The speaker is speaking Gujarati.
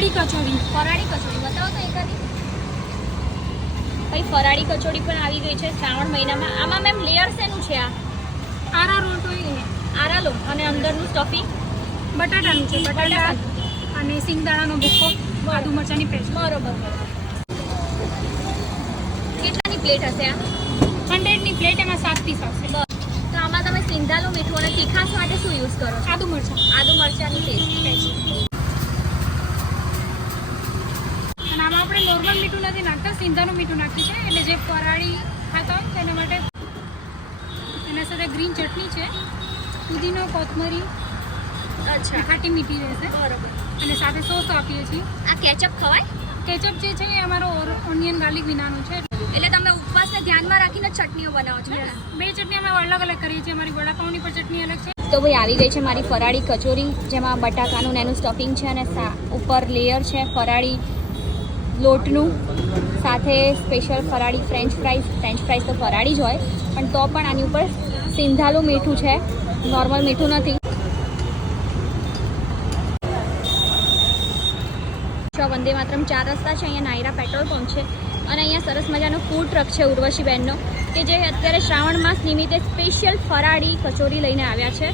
ફરાળી કચોરી બતાવો તો એકાદી. ભાઈ ફરાળી કચોરી પણ આવી ગઈ છે શ્રાવણ મહિનામાં. આમાં મેમ લેયર શેનું છે? આ આરા રોટ હોય એ આરા લો અને અંદરનું સ્ટફિંગ બટાટાનું છે. બટાટા અને સિંગદાણાનો ભૂકો, આદુ મરચાંની પેસ્ટ. બરોબર. કેટલાની પ્લેટ હશે આ? 100ની પ્લેટ, એમાં 7 પીસ આવશે. તો આમાં તમે સિંધાલું મીઠું અને તીખાસ માટે શું યુઝ કરો છો? આદુ મરચાં. આદુ મરચાંની પેસ્ટ. અને આમાં આપણે નોર્મલ મીઠું નથી નાખતા, સિંધાનું મીઠું નાખ્યું છે, એટલે જે ફરાળી ખાતા હોય તેના માટે. એના સાથે ગ્રીન ચટણી છે, પુદીનો, કોથમરી, અચ્છા, ખાટી મીઠી રહેશે. બરોબર. અને સાથે સોસ આપીએ છીએ. આ કેચઅપ ખવાય? કેચઅપ જે છે એ અમારો ઓનિયન ગાર્લિક વિનાનો છે. એટલે તમે ઉપવાસને ધ્યાનમાં રાખીને ચટણીઓ બનાવો છો ને? બે ચટણી અમે અલગ અલગ કરીએ છીએ. અમારી વડાપાઉંની પણ ચટણી અલગ છે. તો ભાઈ આવી ગઈ છે મારી ફરાળી કચોરી, જેમાં બટાકાનું એનું સ્ટફિંગ છે અને ઉપર લેયર છે ફરાળી લોટનું, સાથે સ્પેશિયલ ફરાળી ફ્રેન્ચ ફ્રાઈઝ તો ફરાળી જ હોય, પણ તો પણ આની ઉપર સિંધાલું મીઠું છે, નોર્મલ મીઠું નથી. વંદે માતરમ 4 રસ્તા છે, અહીંયા નાયરા પેટ્રોલ પંપ છે અને અહીંયા સરસ મજાનો ફૂડ ટ્રક છે ઉર્વશીબેનનો, કે જે અત્યારે શ્રાવણ માસ નિમિત્તે સ્પેશિયલ ફરાળી કચોરી લઈને આવ્યા છે.